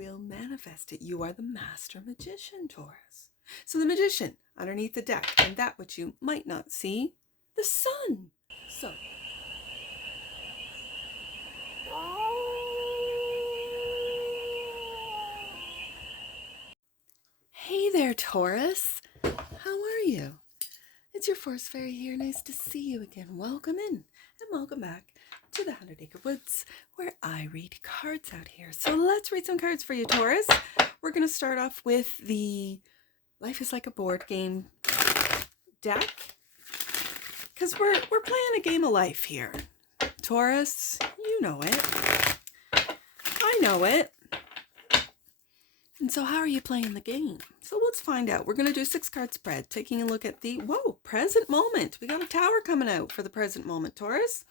will manifest it. You are the master magician, Taurus. So the magician underneath the deck, and that which you might not see, the sun. So hey there, Taurus. How are you? It's your force fairy here. Nice to see you again. Welcome in and welcome back to the 100 Acre Woods, where I read cards out here. So let's read some cards for you, Taurus. We're going to start off with the Life is Like a Board Game deck, because we're playing a game of life here. Taurus, you know it. I know it. And so how are you playing the game? So let's find out. We're going to do 6-card spread, taking a look at the, present moment. We got a tower coming out for the present moment, Taurus.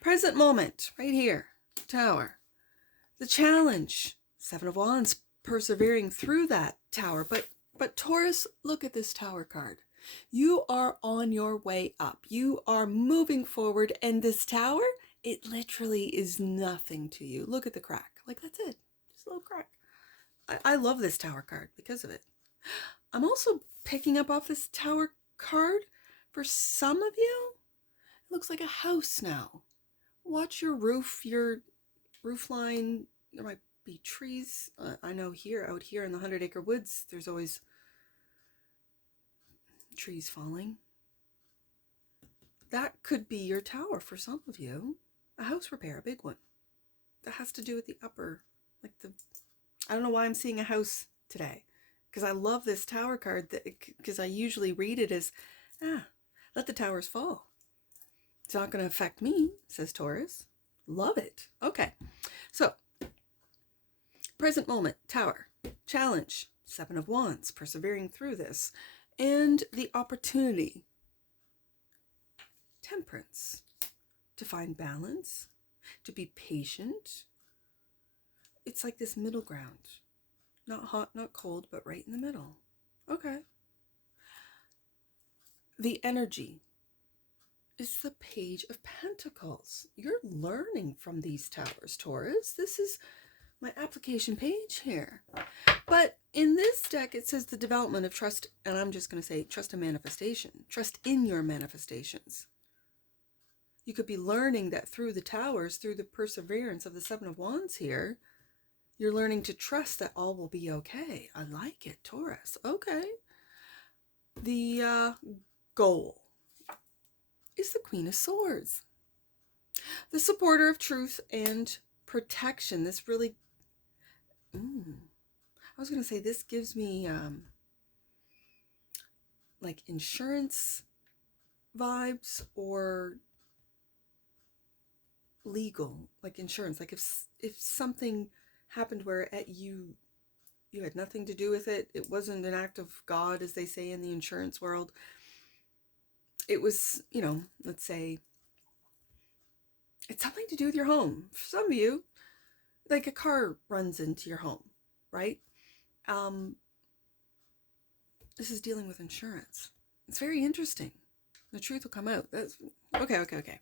Present moment, right here, tower. The challenge, 7 of Wands, persevering through that tower. But Taurus, look at this tower card. You are on your way up. You are moving forward, and this tower, it literally is nothing to you. Look at the crack. Like, that's it. Just a little crack. I love this tower card because of it. I'm also picking up off this tower card, for some of you, it looks like a house now. Watch your roof line. There might be trees. I know out here in the 100 Acre Woods, there's always trees falling. That could be your tower for some of you. A house repair, a big one. That has to do with the upper, I don't know why I'm seeing a house today, because I love this tower card, because I usually read it as, let the towers fall. It's not going to affect me, says Taurus. Love it. Okay, so present moment, tower, challenge, 7 of Wands, persevering through this, and the opportunity, temperance, to find balance, to be patient. It's like this middle ground. Not hot, not cold, but right in the middle. Okay. The energy is the Page of Pentacles. You're learning from these towers, Taurus. This is my application page here. But in this deck, it says the development of trust, and I'm just going to say trust and manifestation. Trust in your manifestations. You could be learning that through the towers, through the perseverance of the 7 of Wands here, you're learning to trust that all will be okay. I like it, Taurus. Okay. The goal is the Queen of Swords. The supporter of truth and protection. This really, I was going to say, this gives me like insurance vibes, or legal, like insurance. Like if something happened where you had nothing to do with it, it wasn't an act of God, as they say in the insurance world. It was, let's say it's something to do with your home. For some of you, like a car runs into your home, right? This is dealing with insurance. It's very interesting. The truth will come out. That's okay.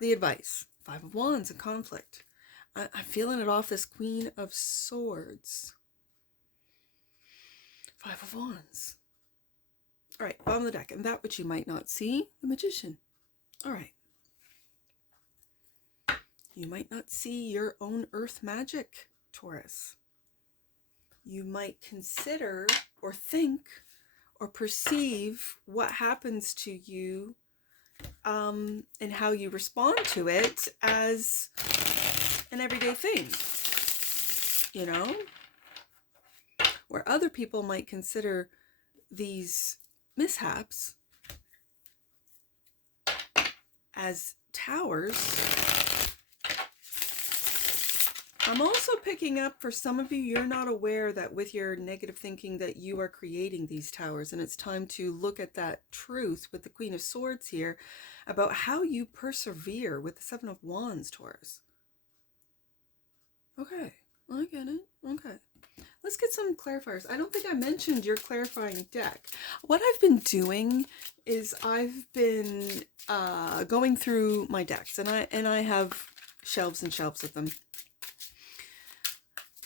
The advice, 5 of Wands and conflict. I'm feeling it off this Queen of Swords. 5 of Wands. All right, bottom of the deck. And that which you might not see, the Magician. All right. You might not see your own earth magic, Taurus. You might consider or think or perceive what happens to you and how you respond to it as an everyday thing, where other people might consider these mishaps as towers. I'm also picking up, for some of you, you're not aware that with your negative thinking that you are creating these towers, and it's time to look at that truth with the Queen of Swords here about how you persevere with the 7 of Wands, Taurus. Okay, I get it. Okay. Let's get some clarifiers. I don't think I mentioned your clarifying deck. What I've been doing is I've been going through my decks, and I have shelves and shelves of them.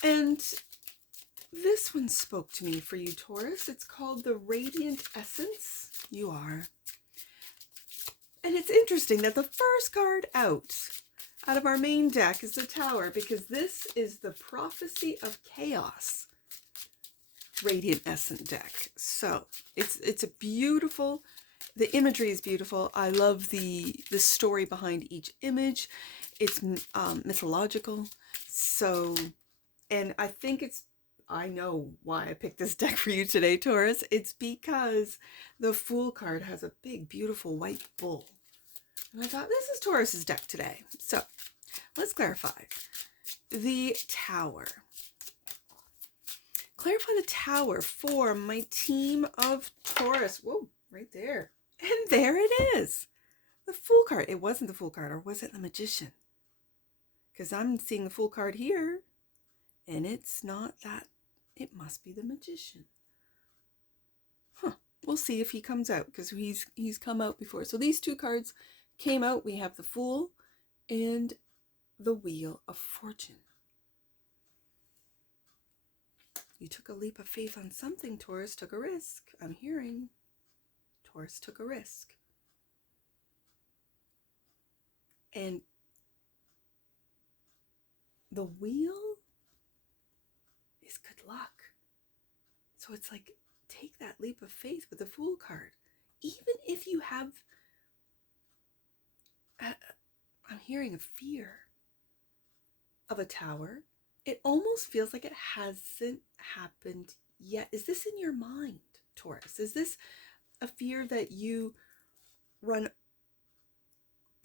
And This one spoke to me for you, Taurus. It's called the Radiant Essence. You are. And it's interesting that the first card out of our main deck is the Tower, because this is the Prophecy of Chaos Radiant Essence deck. So it's a beautiful, the imagery is beautiful. I love the story behind each image. It's mythological. So, and I think I know why I picked this deck for you today, Taurus. It's because the Fool card has a big, beautiful white bull. And I thought, this is Taurus's deck today. So, let's clarify. The Tower. Clarify the Tower for my team of Taurus. Whoa, right there. And there it is. The Fool card. It wasn't the Fool card, or was it the Magician? Because I'm seeing the Fool card here, and it's not that. It must be the Magician. Huh. We'll see if he comes out, because he's come out before. So these two cards came out. We have the Fool and the Wheel of Fortune. You took a leap of faith on something, Taurus. Took a risk. I'm hearing. Taurus took a risk. And the Wheel is good luck. So it's like, take that leap of faith with the Fool card. Even if you have, I'm hearing a fear of a tower. It almost feels like it hasn't happened yet. Is this in your mind, Taurus? Is this a fear that you run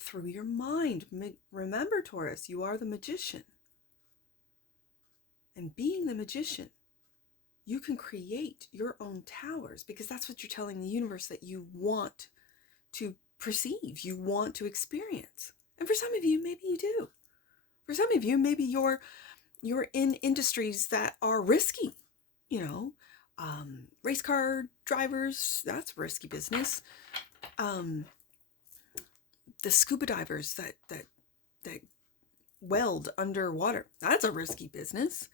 through your mind? Remember, Taurus, you are the Magician. And being the Magician, you can create your own towers, because that's what you're telling the universe that you want to perceive, you want to experience. And for some of you, maybe you do. For some of you, maybe you're in industries that are risky. You know, race car drivers, that's risky business. The scuba divers that weld underwater, that's a risky business.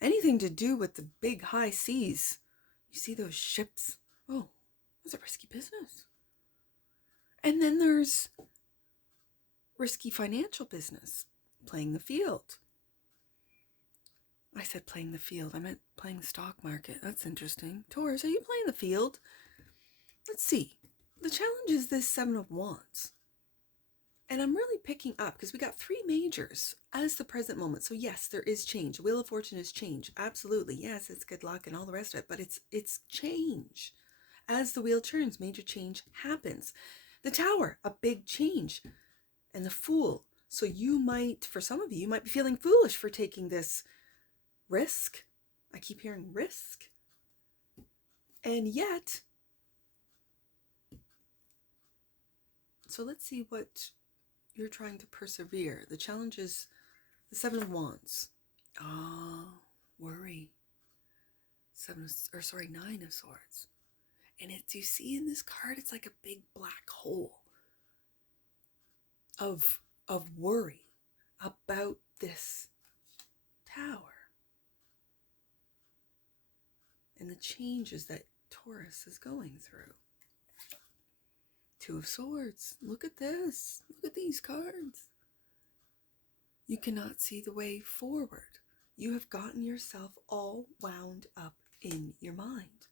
Anything to do with the big high seas. You see those ships? Oh, that's a risky business. And then there's risky financial business, playing the field. I said playing the field. I meant playing the stock market. That's interesting. Taurus, are you playing the field? Let's see. The challenge is this Seven of Wands. And I'm really picking up, because we got 3 majors as the present moment. So yes, there is change. Wheel of Fortune is change. Absolutely. Yes, it's good luck and all the rest of it. But it's change. As the wheel turns, major change happens. The Tower, a big change. And the Fool. So you might, for some of you, you might be feeling foolish for taking this risk. I keep hearing risk. And yet, so let's see what you're trying to persevere. The challenge is the Seven of Wands. Worry. 9 of Swords. And it's, you see in this card, it's like a big black hole of worry about this tower. And the changes that Taurus is going through. 2 of Swords. Look at this. Look at these cards. You cannot see the way forward. You have gotten yourself all wound up in your mind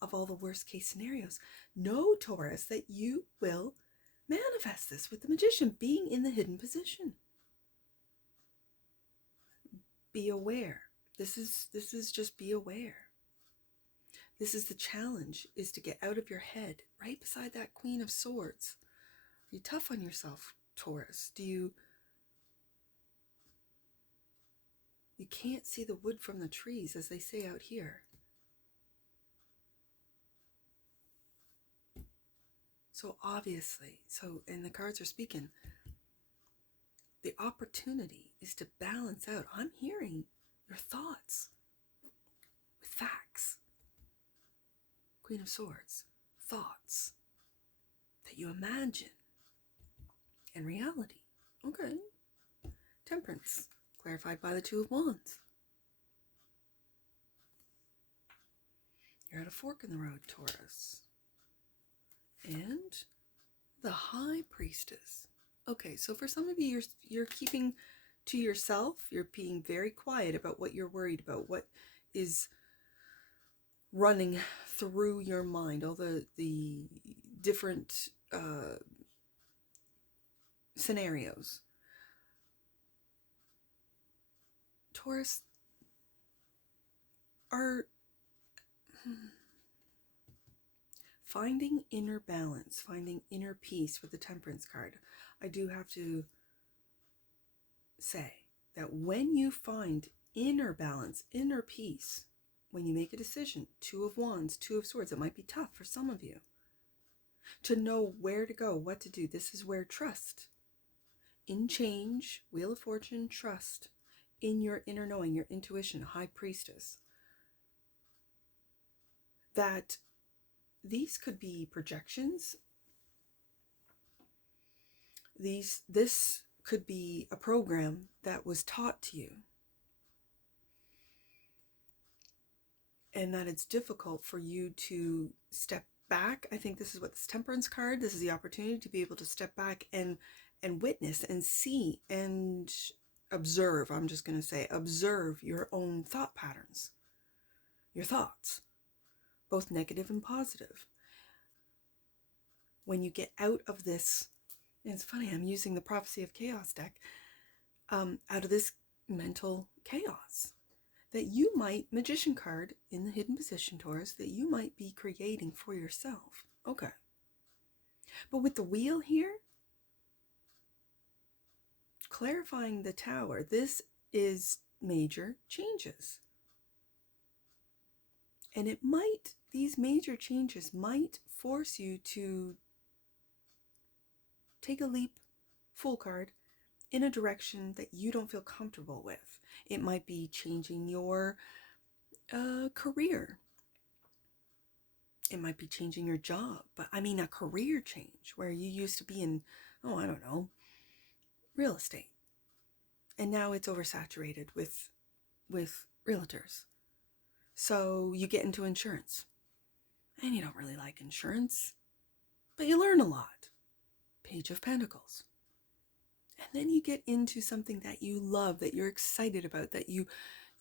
of all the worst case scenarios. Know, Taurus, that you will manifest this with the Magician being in the hidden position. Be aware. This is just be aware. This is the challenge, is to get out of your head, right beside that Queen of Swords. Are you tough on yourself, Taurus? You can't see the wood from the trees, as they say out here. So obviously, and the cards are speaking, the opportunity is to balance out. I'm hearing your thoughts with facts. Queen of Swords, thoughts that you imagine in reality. Okay. Temperance, clarified by the 2 of Wands. a fork in the road, Taurus. And the High Priestess. Okay, so for some of you, you're keeping to yourself. You're being very quiet about what you're worried about, what is running through your mind, all the different scenarios. Taurus are finding inner balance, finding inner peace with the Temperance card. I do have to say that when you find inner balance, inner peace, when you make a decision, Two of Wands, Two of Swords, it might be tough for some of you to know where to go, what to do. This is where trust in change, Wheel of Fortune, trust in your inner knowing, your intuition, High Priestess, that these could be projections. This could be a program that was taught to you, and that it's difficult for you to step back. I think this is what this Temperance card, this is the opportunity to be able to step back and witness and see and observe. I'm just going to say observe your own thought patterns, your thoughts, both negative and positive. When you get out of this, and it's funny, I'm using the Prophecy of Chaos deck, out of this mental chaos that you might, Magician card in the hidden position, Taurus, that you might be creating for yourself. Okay. But with the wheel here, clarifying the Tower, this is major changes. And it might, these major changes might force you to take a leap, Fool card, in a direction that you don't feel comfortable with. It might be changing your career. It might be changing your job, but I mean a career change where you used to be in, oh, I don't know, real estate. And now it's oversaturated with realtors. So you get into insurance. And you don't really like insurance, but you learn a lot. Page of Pentacles. And then you get into something that you love, that you're excited about, that you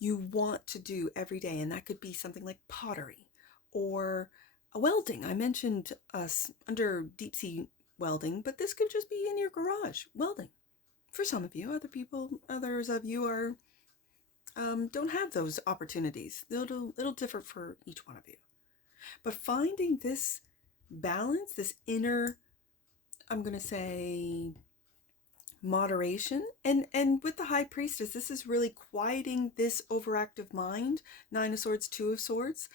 want to do every day. And that could be something like pottery or a welding. I mentioned us under deep sea welding, but this could just be in your garage welding. For some of you, others of you are don't have those opportunities. It'll differ for each one of you. But finding this balance, this inner, I'm going to say, moderation, and with the High Priestess, this is really quieting this overactive mind. Nine of Swords, Two of Swords,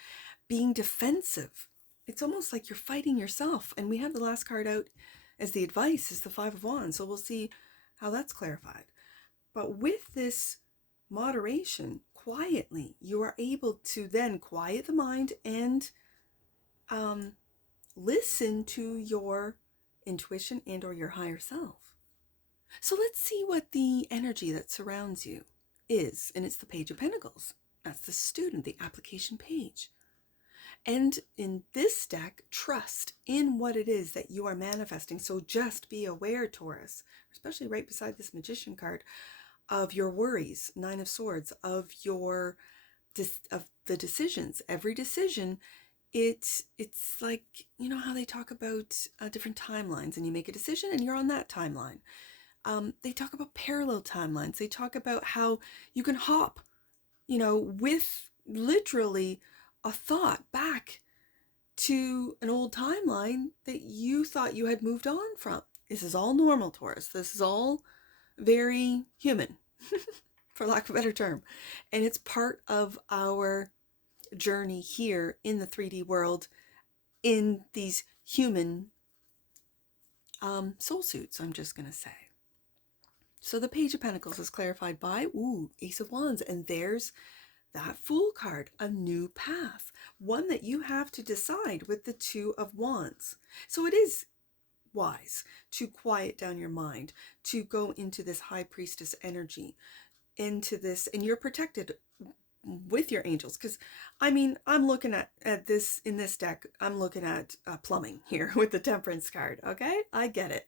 being defensive. It's almost like you're fighting yourself. And we have the last card out as the advice is the Five of Wands. So we'll see how that's clarified. But with this moderation, quietly, you are able to then quiet the mind and listen to your intuition and or your higher self. So let's see what the energy that surrounds you is. And it's the Page of Pentacles. That's the student, the application page. And in this deck, trust in what it is that you are manifesting. So just be aware, Taurus, especially right beside this Magician card, of your worries, Nine of Swords, of the decisions. Every decision, it's like, you know how they talk about different timelines, and you make a decision and you're on that timeline. They talk about parallel timelines. They talk about how you can hop, with literally a thought back to an old timeline that you thought you had moved on from. This is all normal, Taurus. This is all very human, for lack of a better term. And it's part of our journey here in the 3D world in these human soul suits, I'm just going to say. So the Page of Pentacles is clarified by, Ace of Wands. And there's that Fool card, a new path. One that you have to decide with the Two of Wands. So it is wise to quiet down your mind, to go into this High Priestess energy, into this, and you're protected with your angels. Because, I mean, I'm looking at this, in this deck, I'm looking at plumbing here with the Temperance card, okay? I get it.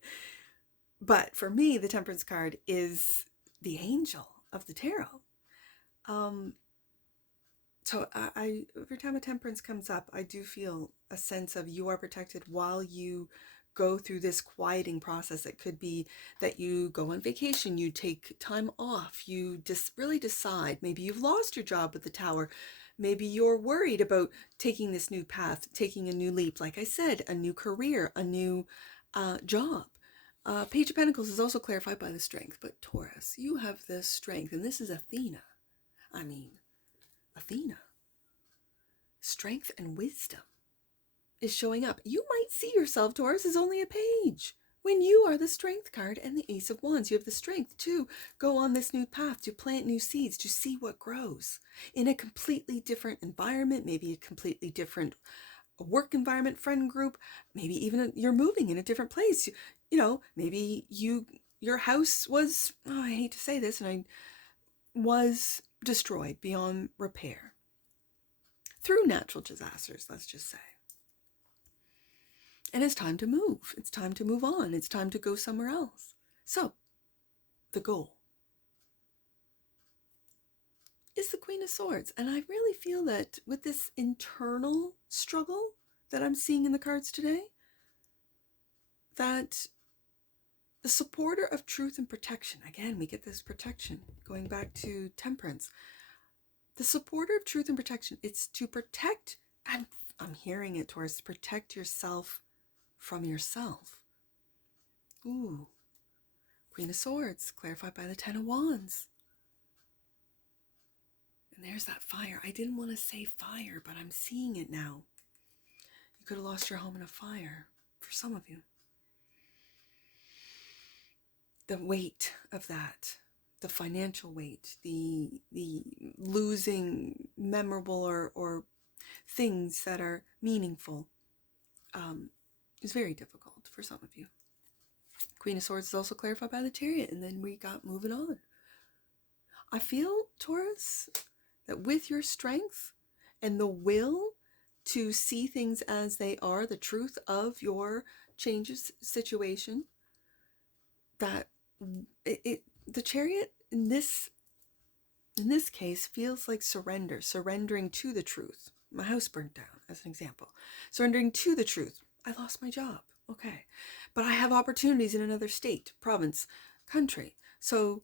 But for me, the Temperance card is the angel of the tarot. So every time a Temperance comes up, I do feel a sense of you are protected while you go through this quieting process. It could be that you go on vacation, you take time off, you just really decide. Maybe you've lost your job with the Tower. Maybe you're worried about taking this new path, taking a new leap. Like I said, a new career, a new job. Page of Pentacles is also clarified by the Strength, but Taurus, you have this Strength, and this is Athena. I mean, Athena. Strength and wisdom is showing up. You might see yourself, Taurus, as only a page when you are the Strength card and the Ace of Wands. You have the strength to go on this new path, to plant new seeds, to see what grows in a completely different environment, maybe a completely different work environment, friend group, maybe even you're moving in a different place. You know, maybe your house was, oh, I hate to say this, was destroyed beyond repair through natural disasters, let's just say. And it's time to move. It's time to move on. It's time to go somewhere else. So, the goal is the Queen of Swords. And I really feel that with this internal struggle that I'm seeing in the cards today, that the supporter of truth and protection, again, we get this protection, going back to Temperance. The supporter of truth and protection, it's to protect, and I'm hearing it, Taurus, protect yourself from yourself. Ooh, Queen of Swords, clarified by the Ten of Wands. And there's that fire. I didn't want to say fire, but I'm seeing it now. You could have lost your home in a fire, for some of you. The weight of that, the financial weight, the losing memorable or things that are meaningful, is very difficult for some of you. Queen of Swords is also clarified by the Chariot, and then we got moving on. I feel, Taurus, that with your strength and the will to see things as they are, the truth of your changes situation, that the Chariot in this case feels like surrendering to the truth. My house burned down, as an example. Surrendering to the truth. I lost my job. Okay. But I have opportunities in another state, province, country. So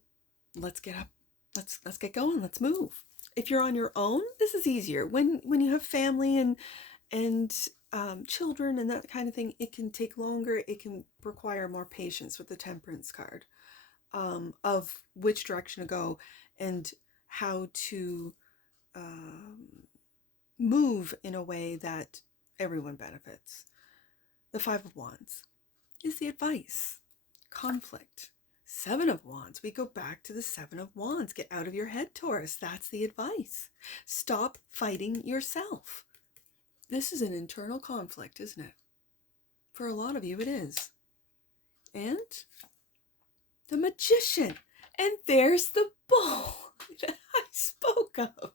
let's get up. Let's get going. Let's move. If you're on your own, this is easier. When you have family and children and that kind of thing, it can take longer. It can require more patience with the Temperance card, of which direction to go and how to move in a way that everyone benefits. The Five of Wands is the advice. Conflict. Seven of Wands. We go back to the Seven of Wands. Get out of your head, Taurus. That's the advice. Stop fighting yourself. This is an internal conflict, isn't it? For a lot of you, it is. And the Magician. And there's the bull that I spoke of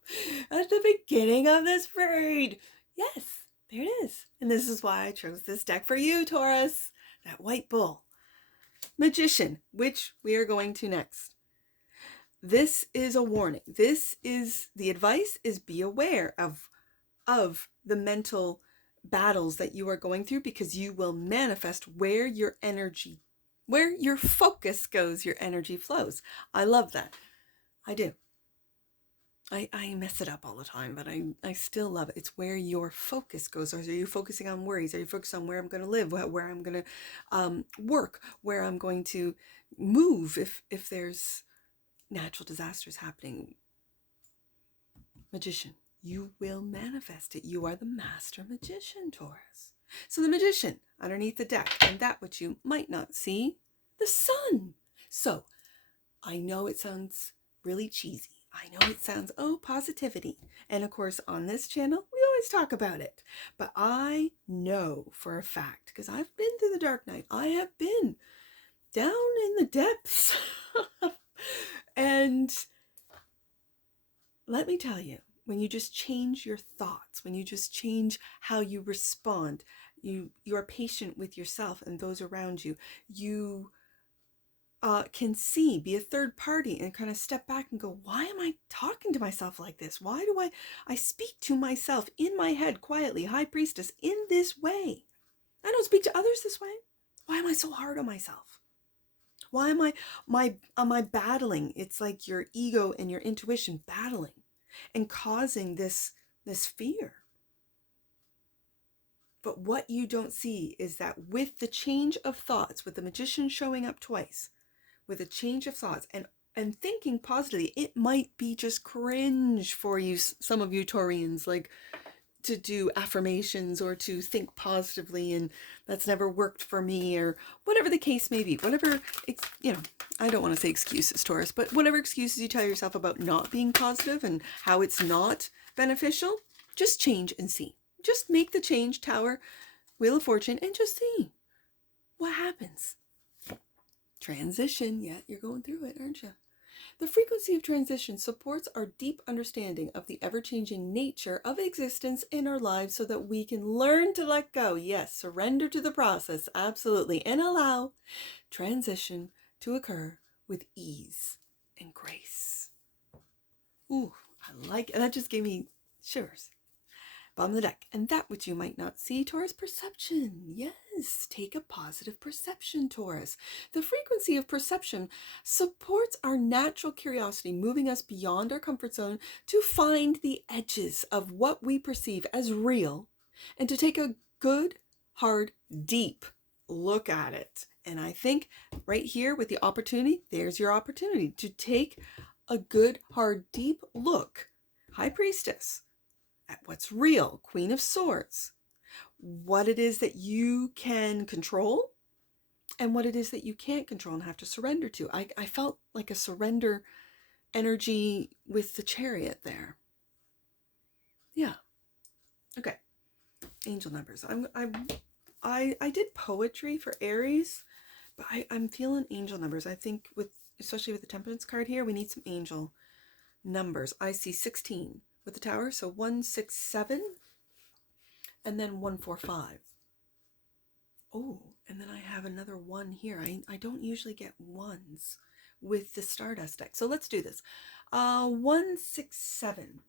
at the beginning of this read. Yes, there it is. And this is why I chose this deck for you, Taurus. That white bull. Magician, which we are going to next. This is a warning. This is the advice, is be aware of the mental battles that you are going through, because you will manifest where your energy, where your focus goes, your energy flows. I love that. I do. I mess it up all the time, but I still love it. It's where your focus goes. Are you focusing on worries? Are you focused on where I'm going to live, where I'm going to work, where I'm going to move if there's natural disasters happening? Magician, you will manifest it. You are the master magician, Taurus. So the Magician underneath the deck, and that which you might not see, the sun. So I know it sounds really cheesy. I know it sounds, positivity. And of course, on this channel, we always talk about it. But I know for a fact, because I've been through the dark night. I have been down in the depths. And let me tell you, when you just change your thoughts, when you just change how you respond, you are patient with yourself and those around you. You can see, be a third party and kind of step back and go, why am I talking to myself like this? Why do I speak to myself in my head quietly, high priestess, in this way? I don't speak to others this way. Why am I so hard on myself? Why am I battling? It's like your ego and your intuition battling and causing this fear. But what you don't see is that with the change of thoughts, with the magician showing up twice, with a change of thoughts and thinking positively, it might be just cringe for you, some of you Taurians, like to do affirmations or to think positively, and that's never worked for me, or whatever the case may be. Whatever, I don't want to say excuses, Taurus, but whatever excuses you tell yourself about not being positive and how it's not beneficial, just change and see. Just make the change, Tower, Wheel of Fortune, and just see what happens. Transition, yet you're going through it, aren't you? The frequency of transition supports our deep understanding of the ever-changing nature of existence in our lives so that we can learn to let go. Yes, surrender to the process, absolutely, and allow transition to occur with ease and grace. Ooh, I like it. That just gave me shivers. Bottom of the deck. And that which you might not see, Taurus, perception. Yes, take a positive perception, Taurus. The frequency of perception supports our natural curiosity, moving us beyond our comfort zone to find the edges of what we perceive as real and to take a good, hard, deep look at it. And I think right here with the opportunity, there's your opportunity to take a good, hard, deep look. High Priestess, at what's real, Queen of Swords, what it is that you can control and what it is that you can't control and have to surrender to. I felt like a surrender energy with the Chariot there. Yeah. Okay. Angel numbers. I did poetry for Aries, but I'm feeling angel numbers. I think especially with the Temperance card here, we need some angel numbers. I see 16 with the Tower, so 167 and then 145. Oh, and then I have another 1 here. I don't usually get 1s with the Stardust deck. So let's do this. 167.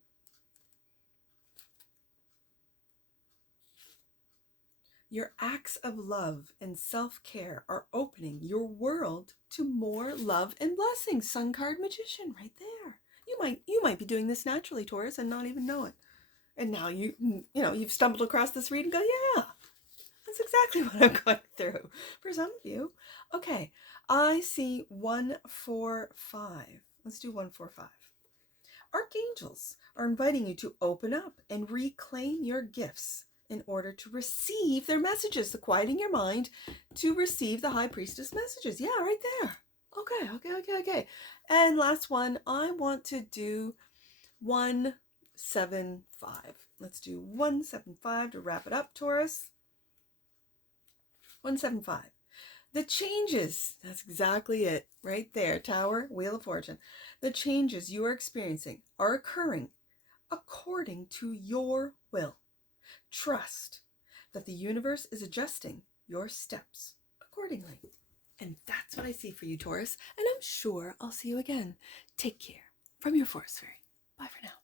Your acts of love and self-care are opening your world to more love and blessings. Sun card, Magician, right there. You might be doing this naturally, Taurus, and not even know it. And now you've stumbled across this read and go, yeah, that's exactly what I'm going through for some of you. Okay, I see 145. Let's do 145. Archangels are inviting you to open up and reclaim your gifts in order to receive their messages. The quieting your mind to receive the High Priestess messages. Yeah, right there. Okay. And last one, I want to do 175. Let's do 175 to wrap it up, Taurus. 175. The changes, that's exactly it, right there, Tower, Wheel of Fortune. The changes you are experiencing are occurring according to your will. Trust that the universe is adjusting your steps accordingly. And that's what I see for you, Taurus. And I'm sure I'll see you again. Take care. From your Forest Fairy. Bye for now.